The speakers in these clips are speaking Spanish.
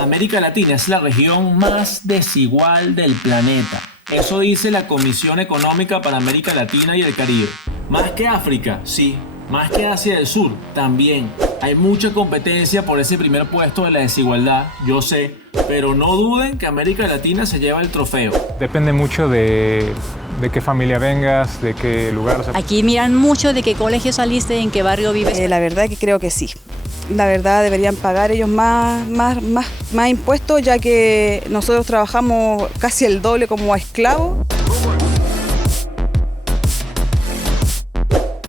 América Latina es la región más desigual del planeta. Eso dice la Comisión Económica para América Latina y el Caribe. Más que África, sí. Más que Asia del Sur, también. Hay mucha competencia por ese primer puesto de la desigualdad, yo sé. Pero no duden que América Latina se lleva el trofeo. Depende mucho de qué familia vengas, de qué lugar. Aquí miran mucho de qué colegio saliste, en qué barrio vives. La verdad que creo que sí. La verdad deberían pagar ellos más impuestos, ya que nosotros trabajamos casi el doble como esclavos.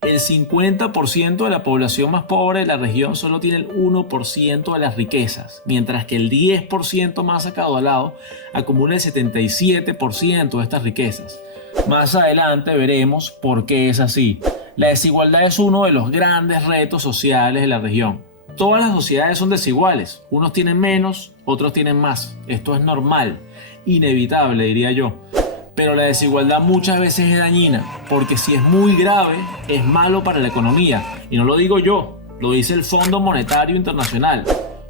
El 50% de la población más pobre de la región solo tiene el 1% de las riquezas, mientras que el 10% más acaudalado acumula el 77% de estas riquezas. Más adelante veremos por qué es así. La desigualdad es uno de los grandes retos sociales de la región. Todas las sociedades son desiguales. Unos tienen menos, otros tienen más. Esto es normal, inevitable, diría yo. Pero la desigualdad muchas veces es dañina, porque si es muy grave, es malo para la economía. Y no lo digo yo, lo dice el Fondo Monetario Internacional.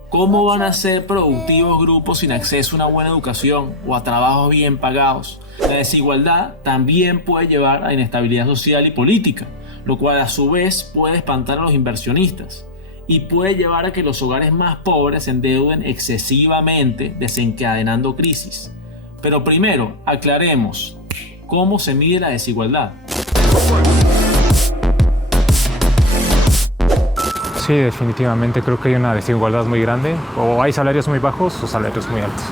¿Cómo van a ser productivos grupos sin acceso a una buena educación o a trabajos bien pagados? La desigualdad también puede llevar a inestabilidad social y política, lo cual a su vez puede espantar a los inversionistas y puede llevar a que los hogares más pobres se endeuden excesivamente, desencadenando crisis. Pero primero, aclaremos cómo se mide la desigualdad. Sí, definitivamente creo que hay una desigualdad muy grande. O hay salarios muy bajos o salarios muy altos.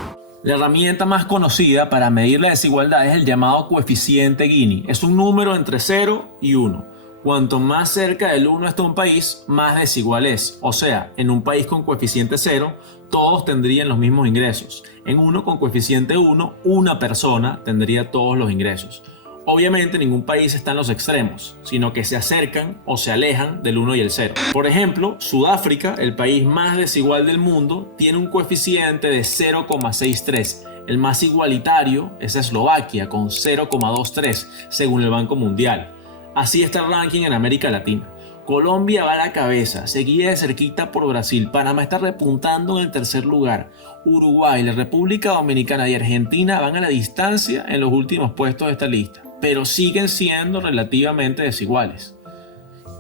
La herramienta más conocida para medir la desigualdad es el llamado coeficiente Gini. Es un número entre 0 y 1. Cuanto más cerca del 1 está un país, más desigual es. O sea, en un país con coeficiente 0, todos tendrían los mismos ingresos. En uno con coeficiente 1, una persona tendría todos los ingresos. Obviamente ningún país está en los extremos, sino que se acercan o se alejan del 1 y el 0. Por ejemplo, Sudáfrica, el país más desigual del mundo, tiene un coeficiente de 0,63. El más igualitario es Eslovaquia, con 0,23, según el Banco Mundial. Así está el ranking en América Latina. Colombia va a la cabeza, seguida de cerquita por Brasil. Panamá está repuntando en el tercer lugar. Uruguay, la República Dominicana y Argentina van a la distancia en los últimos puestos de esta lista, pero siguen siendo relativamente desiguales.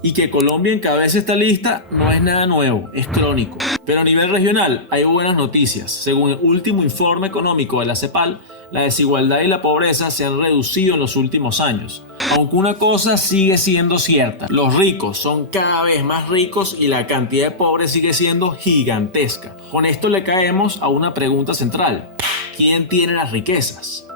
Y que Colombia encabece esta lista no es nada nuevo, es crónico. Pero a nivel regional hay buenas noticias. Según el último informe económico de la CEPAL, la desigualdad y la pobreza se han reducido en los últimos años. Aunque una cosa sigue siendo cierta, los ricos son cada vez más ricos y la cantidad de pobres sigue siendo gigantesca. Con esto le caemos a una pregunta central: ¿quién tiene las riquezas?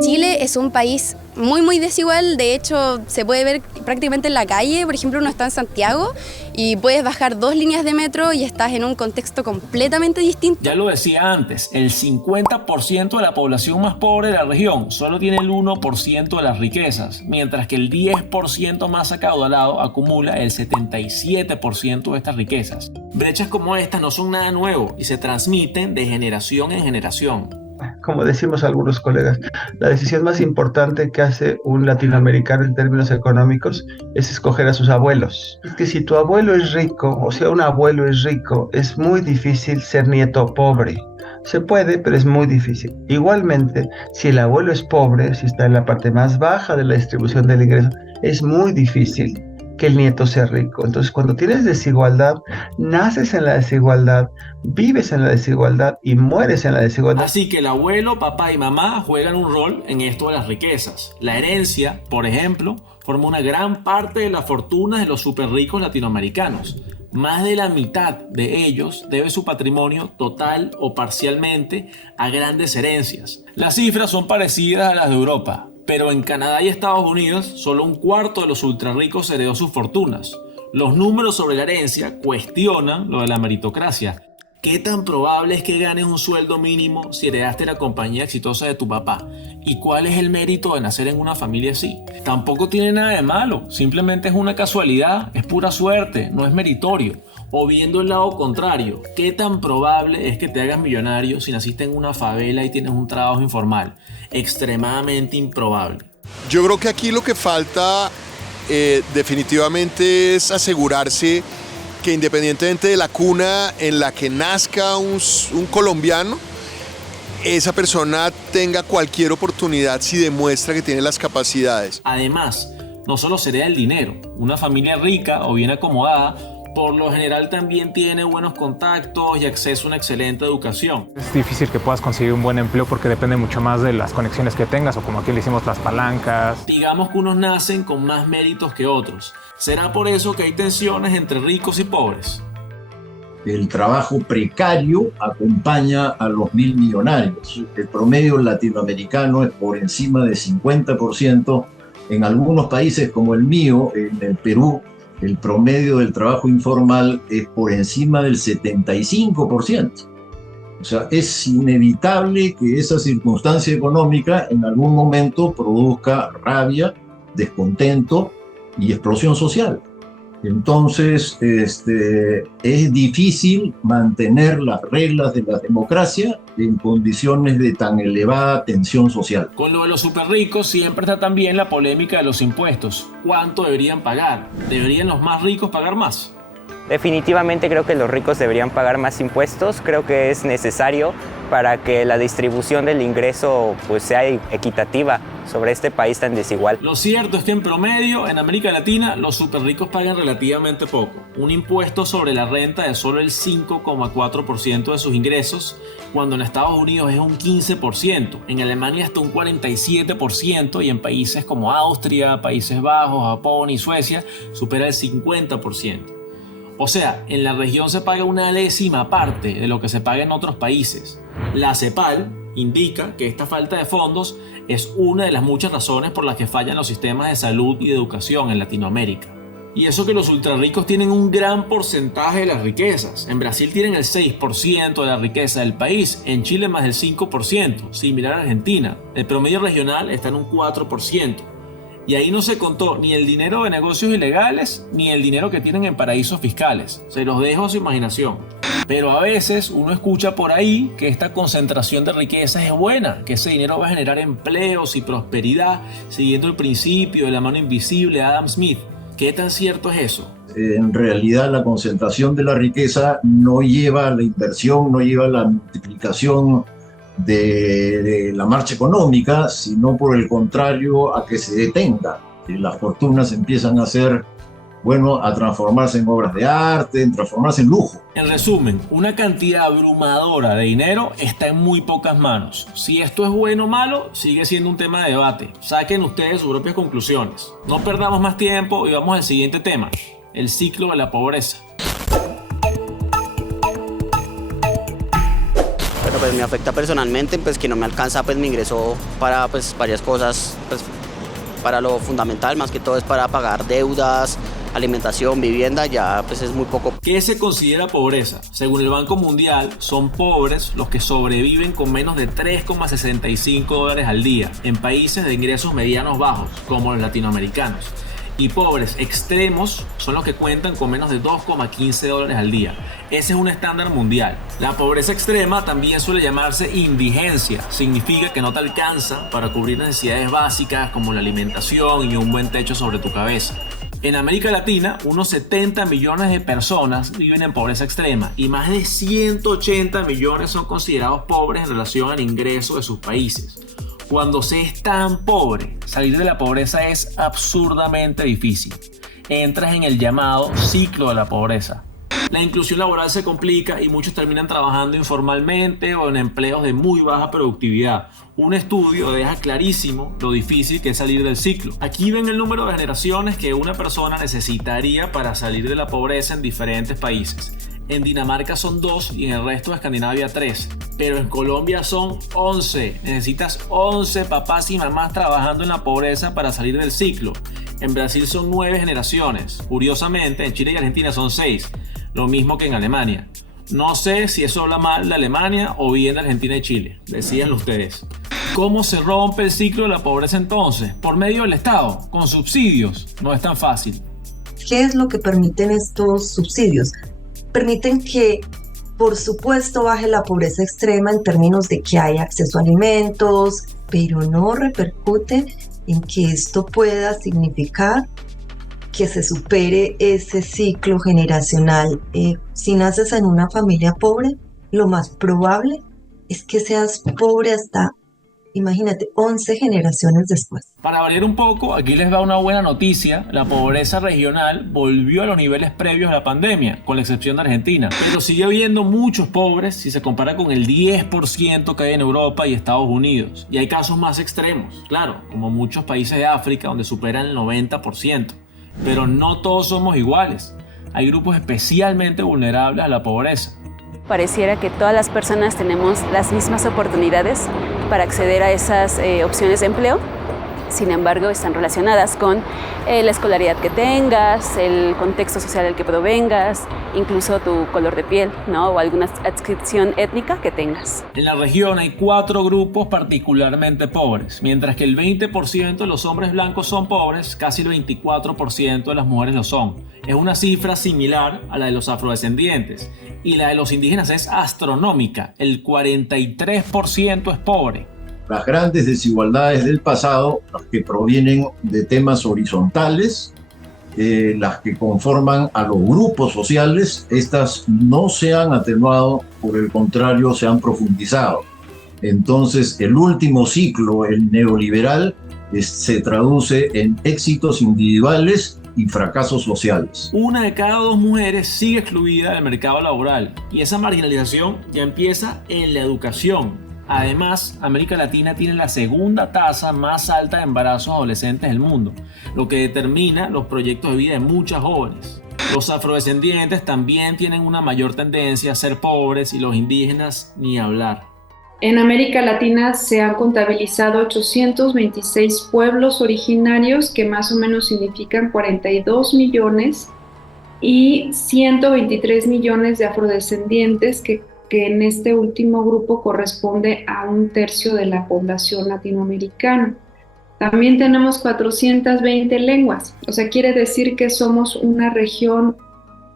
Chile es un país muy desigual. De hecho, se puede ver prácticamente en la calle. Por ejemplo, uno está en Santiago y puedes bajar 2 líneas de metro y estás en un contexto completamente distinto. Ya lo decía antes, el 50% de la población más pobre de la región solo tiene el 1% de las riquezas, mientras que el 10% más acaudalado acumula el 77% de estas riquezas. Brechas como estas no son nada nuevo y se transmiten de generación en generación. Como decimos algunos colegas, la decisión más importante que hace un latinoamericano en términos económicos es escoger a sus abuelos. Es que si tu abuelo es rico, o sea, un abuelo es rico, es muy difícil ser nieto pobre. Se puede, pero es muy difícil. Igualmente, si el abuelo es pobre, si está en la parte más baja de la distribución del ingreso, es muy difícil que el nieto sea rico. Entonces, cuando tienes desigualdad, naces en la desigualdad, vives en la desigualdad y mueres en la desigualdad. Así que el abuelo, papá y mamá juegan un rol en esto de las riquezas. La herencia, por ejemplo, forma una gran parte de la fortuna de los súper ricos latinoamericanos. Más de la mitad de ellos debe su patrimonio total o parcialmente a grandes herencias. Las cifras son parecidas a las de Europa, pero en Canadá y Estados Unidos solo un cuarto de los ultrarricos heredó sus fortunas. Los números sobre la herencia cuestionan lo de la meritocracia. ¿Qué tan probable es que ganes un sueldo mínimo si heredaste la compañía exitosa de tu papá? ¿Y cuál es el mérito de nacer en una familia así? Tampoco tiene nada de malo, simplemente es una casualidad, es pura suerte, no es meritorio. O viendo el lado contrario, ¿qué tan probable es que te hagas millonario si naciste en una favela y tienes un trabajo informal? Extremadamente improbable. Yo creo que aquí lo que falta definitivamente es asegurarse que independientemente de la cuna en la que nazca un colombiano, esa persona tenga cualquier oportunidad si demuestra que tiene las capacidades. Además, no solo se hereda el dinero. Una familia rica o bien acomodada por lo general también tiene buenos contactos y acceso a una excelente educación. Es difícil que puedas conseguir un buen empleo porque depende mucho más de las conexiones que tengas, o como aquí le hicimos las palancas. Digamos que unos nacen con más méritos que otros. ¿Será por eso que hay tensiones entre ricos y pobres? El trabajo precario acompaña a los 1.000 millonarios. El promedio latinoamericano es por encima de 50%. En algunos países como el mío, en el Perú, el promedio del trabajo informal es por encima del 75%. O sea, es inevitable que esa circunstancia económica en algún momento produzca rabia, descontento y explosión social. Entonces, es difícil mantener las reglas de la democracia en condiciones de tan elevada tensión social. Con lo de los súper ricos siempre está también la polémica de los impuestos. ¿Cuánto deberían pagar? ¿Deberían los más ricos pagar más? Definitivamente creo que los ricos deberían pagar más impuestos. Creo que es necesario para que la distribución del ingreso pues, sea equitativa sobre este país tan desigual. Lo cierto es que en promedio en América Latina los súper ricos pagan relativamente poco. Un impuesto sobre la renta de solo el 5,4% de sus ingresos, cuando en Estados Unidos es un 15%, en Alemania hasta un 47% y en países como Austria, Países Bajos, Japón y Suecia supera el 50%. O sea, en la región se paga una 10ª parte de lo que se paga en otros países. La CEPAL indica que esta falta de fondos es una de las muchas razones por las que fallan los sistemas de salud y de educación en Latinoamérica. Y eso que los ultrarricos tienen un gran porcentaje de las riquezas. En Brasil tienen el 6% de la riqueza del país, en Chile más del 5%, similar a Argentina. El promedio regional está en un 4%. Y ahí no se contó ni el dinero de negocios ilegales ni el dinero que tienen en paraísos fiscales. Se los dejo a su imaginación. Pero a veces uno escucha por ahí que esta concentración de riquezas es buena, que ese dinero va a generar empleos y prosperidad, siguiendo el principio de la mano invisible de Adam Smith. ¿Qué tan cierto es eso? En realidad la concentración de la riqueza no lleva a la inversión, no lleva a la multiplicación de la marcha económica, sino por el contrario a que se detenga. Las fortunas empiezan a transformarse en obras de arte, en transformarse en lujo. En resumen, una cantidad abrumadora de dinero está en muy pocas manos. Si esto es bueno o malo, sigue siendo un tema de debate. Saquen ustedes sus propias conclusiones. No perdamos más tiempo y vamos al siguiente tema, el ciclo de la pobreza. Pero pues me afecta personalmente, pues que no me alcanza pues mi ingreso para pues varias cosas, pues para lo fundamental, más que todo es para pagar deudas, alimentación, vivienda, ya pues es muy poco. ¿Qué se considera pobreza? Según el Banco Mundial, son pobres los que sobreviven con menos de $3,65 al día en países de ingresos medianos bajos, como los latinoamericanos. Y pobres extremos son los que cuentan con menos de $2,15 al día. Ese es un estándar mundial. La pobreza extrema también suele llamarse indigencia. Significa que no te alcanza para cubrir necesidades básicas como la alimentación y un buen techo sobre tu cabeza. En América Latina, unos 70 millones de personas viven en pobreza extrema y más de 180 millones son considerados pobres en relación al ingreso de sus países. Cuando se es tan pobre, salir de la pobreza es absurdamente difícil. Entras en el llamado ciclo de la pobreza. La inclusión laboral se complica y muchos terminan trabajando informalmente o en empleos de muy baja productividad. Un estudio deja clarísimo lo difícil que es salir del ciclo. Aquí ven el número de generaciones que una persona necesitaría para salir de la pobreza en diferentes países. En Dinamarca son 2 y en el resto de Escandinavia 3. Pero en Colombia son 11. Necesitas 11 papás y mamás trabajando en la pobreza para salir del ciclo. En Brasil son 9 generaciones. Curiosamente, en Chile y Argentina son 6. Lo mismo que en Alemania. No sé si eso habla mal de Alemania o bien de Argentina y Chile. Decíanlo ustedes. ¿Cómo se rompe el ciclo de la pobreza entonces? Por medio del Estado, con subsidios. No es tan fácil. ¿Qué es lo que permiten estos subsidios? Permiten que, por supuesto, baje la pobreza extrema en términos de que haya acceso a alimentos, pero no repercute en que esto pueda significar que se supere ese ciclo generacional. Si naces en una familia pobre, lo más probable es que seas pobre hasta, imagínate, 11 generaciones después. Para variar un poco, aquí les va una buena noticia. La pobreza regional volvió a los niveles previos a la pandemia, con la excepción de Argentina. Pero sigue habiendo muchos pobres si se compara con el 10% que hay en Europa y Estados Unidos. Y hay casos más extremos, claro, como muchos países de África donde superan el 90%. Pero no todos somos iguales. Hay grupos especialmente vulnerables a la pobreza. Pareciera que todas las personas tenemos las mismas oportunidades para acceder a esas opciones de empleo. Sin embargo, están relacionadas con la escolaridad que tengas, el contexto social del que provengas, incluso tu color de piel, ¿no? O alguna adscripción étnica que tengas. En la región hay 4 grupos particularmente pobres. Mientras que el 20% de los hombres blancos son pobres, casi el 24% de las mujeres lo son. Es una cifra similar a la de los afrodescendientes. Y la de los indígenas es astronómica. El 43% es pobre. Las grandes desigualdades del pasado, las que provienen de temas horizontales, las que conforman a los grupos sociales, estas no se han atenuado, por el contrario, se han profundizado. Entonces, el último ciclo, el neoliberal, se traduce en éxitos individuales y fracasos sociales. 1 de cada 2 mujeres sigue excluida del mercado laboral y esa marginalización ya empieza en la educación. Además, América Latina tiene la segunda tasa más alta de embarazos adolescentes del mundo, lo que determina los proyectos de vida de muchas jóvenes. Los afrodescendientes también tienen una mayor tendencia a ser pobres y los indígenas ni hablar. En América Latina se han contabilizado 826 pueblos originarios que más o menos significan 42 millones y 123 millones de afrodescendientes que en este último grupo corresponde a 1/3 de la población latinoamericana. También tenemos 420 lenguas, o sea, quiere decir que somos una región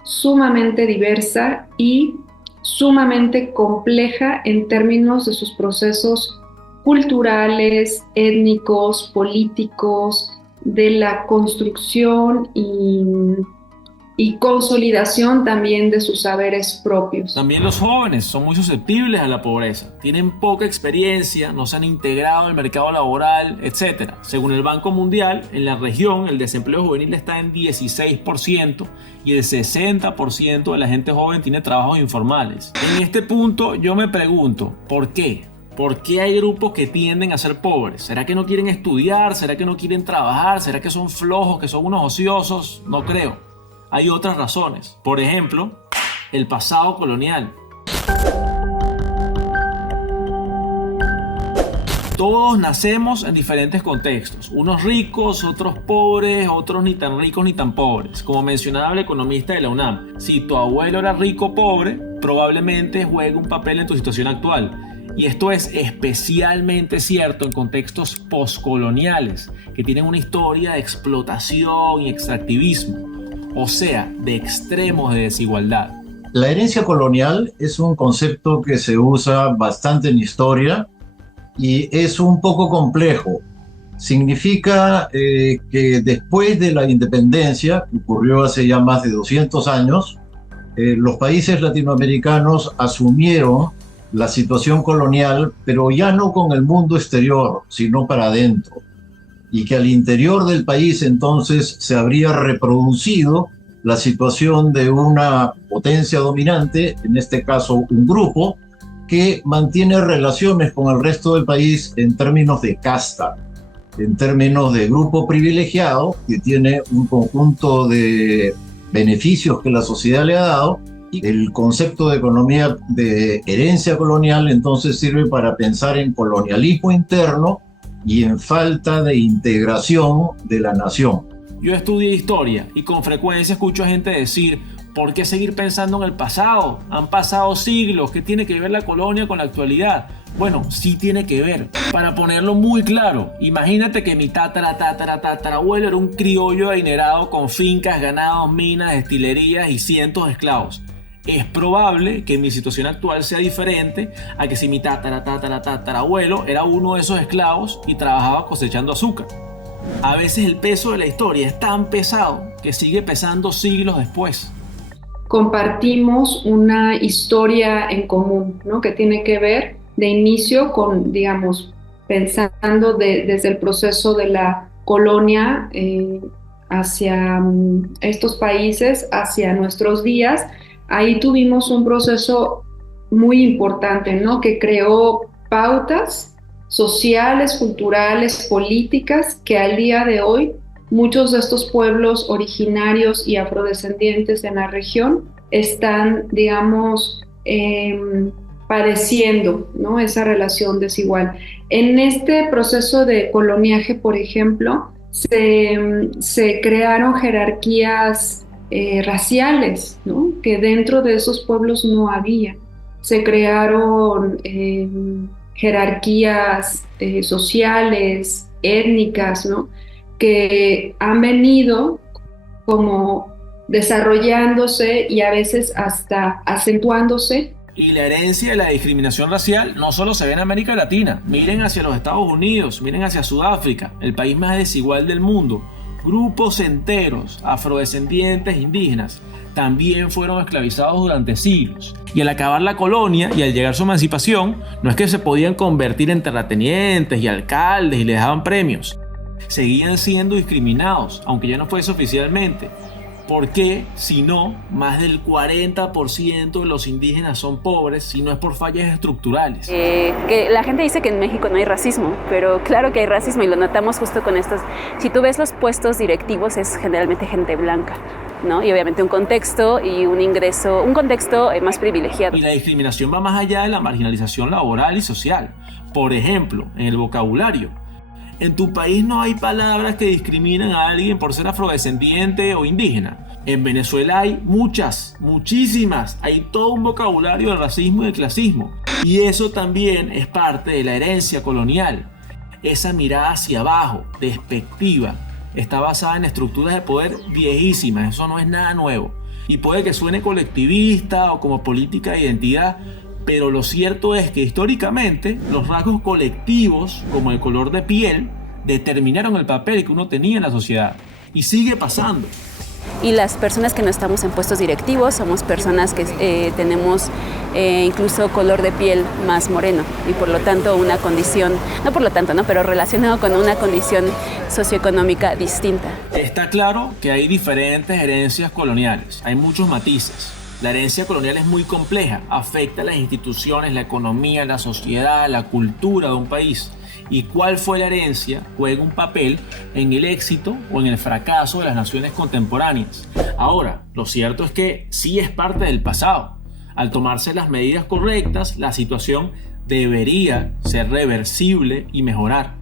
sumamente diversa y sumamente compleja en términos de sus procesos culturales, étnicos, políticos, de la construcción y consolidación también de sus saberes propios. También los jóvenes son muy susceptibles a la pobreza, tienen poca experiencia, no se han integrado al mercado laboral, etc. Según el Banco Mundial, en la región el desempleo juvenil está en 16% y el 60% de la gente joven tiene trabajos informales. En este punto yo me pregunto, ¿por qué? ¿Por qué hay grupos que tienden a ser pobres? ¿Será que no quieren estudiar? ¿Será que no quieren trabajar? ¿Será que son flojos, que son unos ociosos? No creo. Hay otras razones. Por ejemplo, el pasado colonial. Todos nacemos en diferentes contextos. Unos ricos, otros pobres, otros ni tan ricos ni tan pobres. Como mencionaba el economista de la UNAM, si tu abuelo era rico o pobre, probablemente juegue un papel en tu situación actual. Y esto es especialmente cierto en contextos postcoloniales, que tienen una historia de explotación y extractivismo. O sea, de extremos de desigualdad. La herencia colonial es un concepto que se usa bastante en historia y es un poco complejo. Significa que después de la independencia, que ocurrió hace ya más de 200 años, los países latinoamericanos asumieron la situación colonial, pero ya no con el mundo exterior, sino para adentro. Y que al interior del país entonces se habría reproducido la situación de una potencia dominante, en este caso un grupo, que mantiene relaciones con el resto del país en términos de casta, en términos de grupo privilegiado, que tiene un conjunto de beneficios que la sociedad le ha dado. Y el concepto de economía de herencia colonial entonces sirve para pensar en colonialismo interno y en falta de integración de la nación. Yo estudié historia y con frecuencia escucho a gente decir, ¿por qué seguir pensando en el pasado? Han pasado siglos, ¿qué tiene que ver la colonia con la actualidad? Bueno, sí tiene que ver. Para ponerlo muy claro, imagínate que mi tatarabuelo era un criollo adinerado con fincas, ganados, minas, destilerías y cientos de esclavos. Es probable que mi situación actual sea diferente a que si mi tatarabuelo era uno de esos esclavos y trabajaba cosechando azúcar. A veces el peso de la historia es tan pesado que sigue pesando siglos después. Compartimos una historia en común, ¿no? Que tiene que ver de inicio con, digamos, pensando desde el proceso de la colonia hacia estos países, hacia nuestros días. Ahí tuvimos un proceso muy importante, ¿no? Que creó pautas sociales, culturales, políticas, que al día de hoy muchos de estos pueblos originarios y afrodescendientes en la región están, digamos, padeciendo, ¿no? Esa relación desigual. En este proceso de coloniaje, por ejemplo, se crearon jerarquías raciales, ¿no? Que dentro de esos pueblos no había. Se crearon jerarquías sociales, étnicas, ¿no? Que han venido como desarrollándose y a veces hasta acentuándose. Y la herencia de la discriminación racial no solo se ve en América Latina. Miren hacia los Estados Unidos, miren hacia Sudáfrica, el país más desigual del mundo. Grupos enteros, afrodescendientes, indígenas, también fueron esclavizados durante siglos. Y al acabar la colonia y al llegar su emancipación, no es que se podían convertir en terratenientes y alcaldes y les daban premios. Seguían siendo discriminados, aunque ya no fuese oficialmente. ¿Por qué, si no, más del 40% de los indígenas son pobres si no es por fallas estructurales? Que la gente dice que en México no hay racismo, pero claro que hay racismo y lo notamos justo con estos. Si tú ves los puestos directivos es generalmente gente blanca, ¿no? Y obviamente un contexto y un ingreso, un contexto más privilegiado. Y la discriminación va más allá de la marginalización laboral y social. Por ejemplo, en el vocabulario. En tu país no hay palabras que discriminan a alguien por ser afrodescendiente o indígena. En Venezuela hay muchas, muchísimas. Hay todo un vocabulario del racismo y del clasismo. Y eso también es parte de la herencia colonial. Esa mirada hacia abajo, despectiva, está basada en estructuras de poder viejísimas. Eso no es nada nuevo. Y puede que suene colectivista o como política de identidad, pero lo cierto es que históricamente los rasgos colectivos, como el color de piel, determinaron el papel que uno tenía en la sociedad. Y sigue pasando. Y las personas que no estamos en puestos directivos somos personas que tenemos incluso color de piel más moreno y por lo tanto una condición, no por lo tanto, ¿no? Pero relacionado con una condición socioeconómica distinta. Está claro que hay diferentes herencias coloniales, hay muchos matices. La herencia colonial es muy compleja, afecta a las instituciones, la economía, la sociedad, la cultura de un país. Y cuál fue la herencia juega un papel en el éxito o en el fracaso de las naciones contemporáneas. Ahora, lo cierto es que sí es parte del pasado. Al tomarse las medidas correctas, la situación debería ser reversible y mejorar.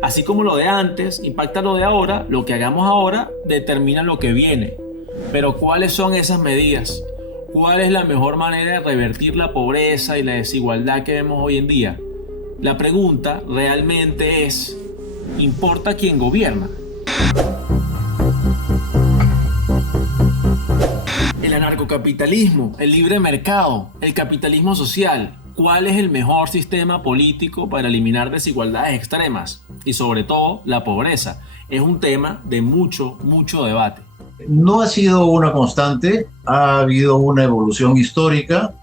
Así como lo de antes impacta lo de ahora, lo que hagamos ahora determina lo que viene. Pero ¿cuáles son esas medidas? ¿Cuál es la mejor manera de revertir la pobreza y la desigualdad que vemos hoy en día? La pregunta realmente es, ¿importa quién gobierna? El anarcocapitalismo, el libre mercado, el capitalismo social. ¿Cuál es el mejor sistema político para eliminar desigualdades extremas? Y sobre todo, la pobreza. Es un tema de mucho debate. No ha sido una constante, ha habido una evolución histórica.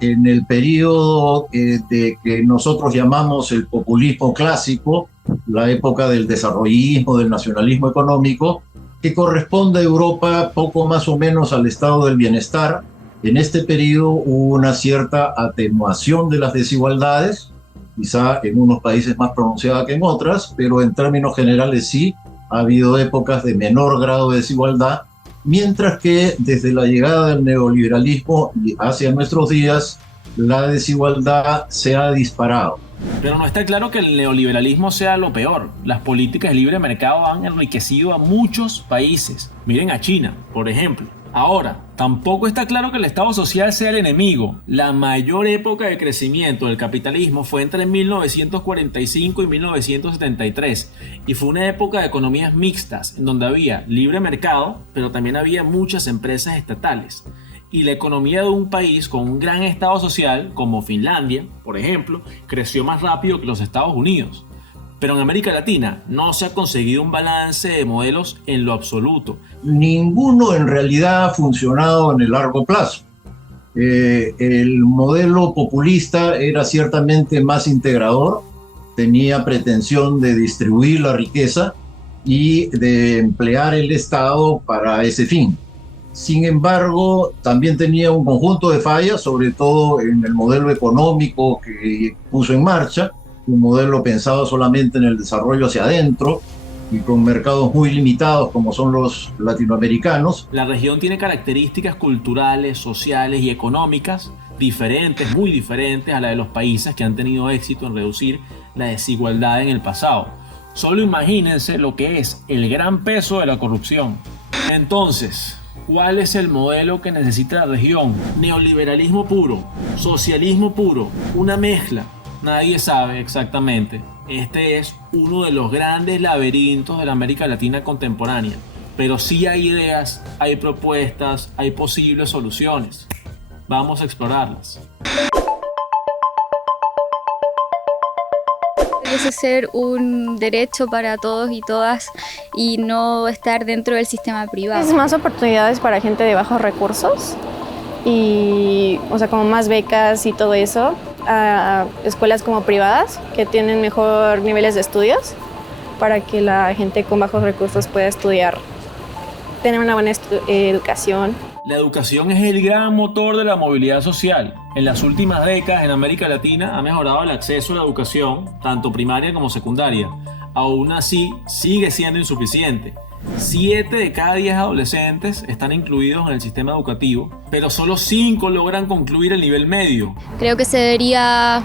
En el periodo de que nosotros llamamos el populismo clásico, la época del desarrollismo, del nacionalismo económico, que corresponde a Europa poco más o menos al estado del bienestar. En este periodo hubo una cierta atenuación de las desigualdades, quizá en unos países más pronunciada que en otras, pero en términos generales sí, ha habido épocas de menor grado de desigualdad, mientras que desde la llegada del neoliberalismo y hacia nuestros días, la desigualdad se ha disparado. Pero no está claro que el neoliberalismo sea lo peor. Las políticas de libre mercado han enriquecido a muchos países. Miren a China, por ejemplo. Ahora, tampoco está claro que el Estado social sea el enemigo. La mayor época de crecimiento del capitalismo fue entre 1945 y 1973 y fue una época de economías mixtas en donde había libre mercado, pero también había muchas empresas estatales. Y la economía de un país con un gran Estado social, como Finlandia, por ejemplo, creció más rápido que los Estados Unidos. Pero en América Latina no se ha conseguido un balance de modelos en lo absoluto. Ninguno en realidad ha funcionado en el largo plazo. El modelo populista era ciertamente más integrador, tenía pretensión de distribuir la riqueza y de emplear el Estado para ese fin. Sin embargo, también tenía un conjunto de fallas, sobre todo en el modelo económico que puso en marcha, un modelo pensado solamente en el desarrollo hacia adentro y con mercados muy limitados como son los latinoamericanos. La región tiene características culturales, sociales y económicas diferentes, muy diferentes a la de los países que han tenido éxito en reducir la desigualdad en el pasado. Solo imagínense lo que es el gran peso de la corrupción. Entonces, ¿cuál es el modelo que necesita la región? ¿Neoliberalismo puro? ¿Socialismo puro? ¿Una mezcla? Nadie sabe exactamente. Este es uno de los grandes laberintos de la América Latina contemporánea. Pero sí hay ideas, hay propuestas, hay posibles soluciones. Vamos a explorarlas. Debería ser un derecho para todos y todas y no estar dentro del sistema privado. Es más oportunidades para gente de bajos recursos y, o sea, como más becas y todo eso, a escuelas como privadas que tienen mejor niveles de estudios para que la gente con bajos recursos pueda estudiar, tener una buena educación. La educación es el gran motor de la movilidad social. En las últimas décadas en América Latina ha mejorado el acceso a la educación, tanto primaria como secundaria. Aún así, sigue siendo insuficiente. 7 de cada 10 adolescentes están incluidos en el sistema educativo, pero solo 5 logran concluir el nivel medio. Creo que se debería,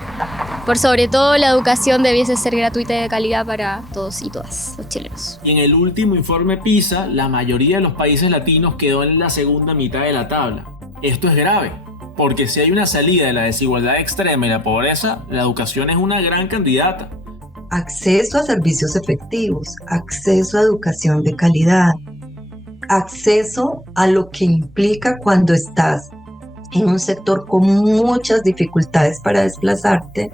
por sobre todo la educación debiese ser gratuita y de calidad para todos y todas los chilenos. Y en el último informe PISA, la mayoría de los países latinos quedó en la segunda mitad de la tabla. Esto es grave, porque si hay una salida de la desigualdad extrema y la pobreza, la educación es una gran candidata. Acceso a servicios efectivos, acceso a educación de calidad, acceso a lo que implica cuando estás en un sector con muchas dificultades para desplazarte,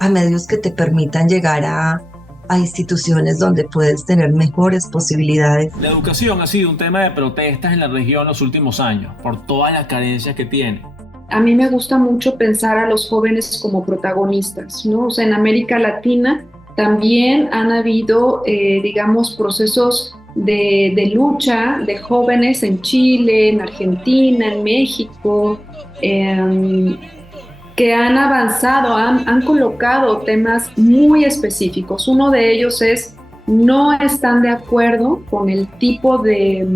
a medios que te permitan llegar a instituciones donde puedes tener mejores posibilidades. La educación ha sido un tema de protestas en la región los últimos años, por todas las carencias que tiene. A mí me gusta mucho pensar a los jóvenes como protagonistas, ¿no? O sea, en América Latina también han habido, digamos, procesos de lucha de jóvenes en Chile, en Argentina, en México, que han avanzado, han colocado temas muy específicos. Uno de ellos es, no están de acuerdo con el tipo de,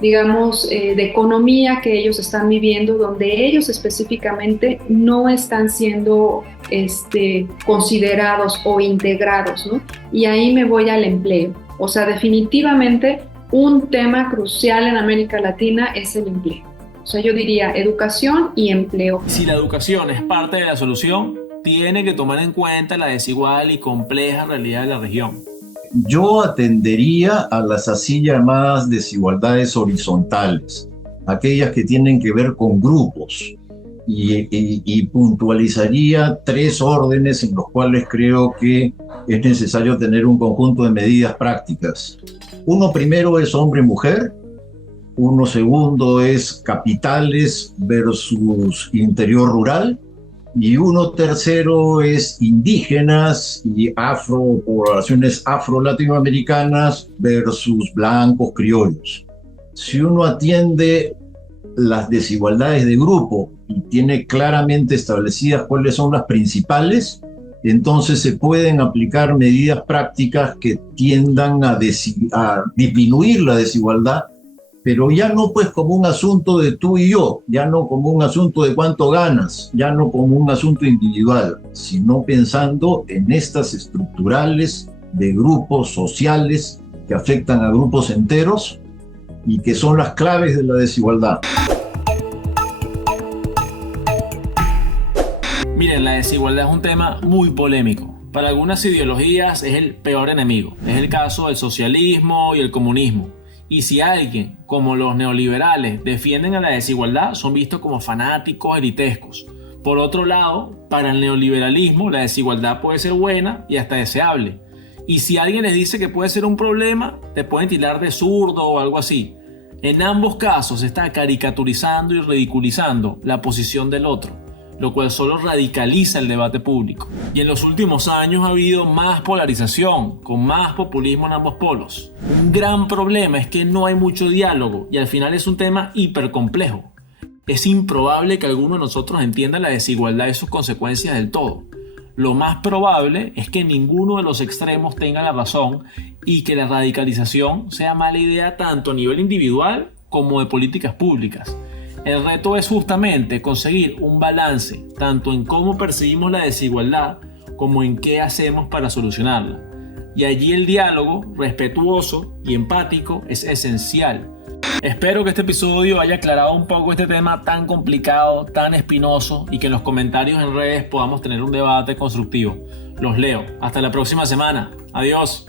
digamos, de economía que ellos están viviendo, donde ellos específicamente no están siendo considerados o integrados, ¿no? Y ahí me voy al empleo. O sea, definitivamente un tema crucial en América Latina es el empleo. O sea, yo diría educación y empleo. Si la educación es parte de la solución, tiene que tomar en cuenta la desigual y compleja realidad de la región. Yo atendería a las así llamadas desigualdades horizontales, aquellas que tienen que ver con grupos, y puntualizaría 3 órdenes en los cuales creo que es necesario tener un conjunto de medidas prácticas. Uno primero es hombre-mujer, uno segundo es capitales versus interior rural, y uno tercero es indígenas y poblaciones afro-latinoamericanas versus blancos criollos. Si uno atiende las desigualdades de grupo y tiene claramente establecidas cuáles son las principales, entonces se pueden aplicar medidas prácticas que tiendan a disminuir la desigualdad, pero ya no pues como un asunto de tú y yo, ya no como un asunto de cuánto ganas, ya no como un asunto individual, sino pensando en estas estructurales de grupos sociales que afectan a grupos enteros y que son las claves de la desigualdad. Miren, la desigualdad es un tema muy polémico. Para algunas ideologías es el peor enemigo. Es el caso del socialismo y el comunismo. Y si alguien, como los neoliberales, defienden a la desigualdad, son vistos como fanáticos elitescos. Por otro lado, para el neoliberalismo la desigualdad puede ser buena y hasta deseable. Y si alguien les dice que puede ser un problema, te pueden tildar de zurdo o algo así. En ambos casos se está caricaturizando y ridiculizando la posición del otro, lo cual solo radicaliza el debate público. Y en los últimos años ha habido más polarización, con más populismo en ambos polos. Un gran problema es que no hay mucho diálogo y al final es un tema hipercomplejo. Es improbable que alguno de nosotros entienda la desigualdad y sus consecuencias del todo. Lo más probable es que ninguno de los extremos tenga la razón y que la radicalización sea mala idea tanto a nivel individual como de políticas públicas. El reto es justamente conseguir un balance tanto en cómo percibimos la desigualdad como en qué hacemos para solucionarla. Y allí el diálogo respetuoso y empático es esencial. Espero que este episodio haya aclarado un poco este tema tan complicado, tan espinoso, y que en los comentarios en redes podamos tener un debate constructivo. Los leo. Hasta la próxima semana. Adiós.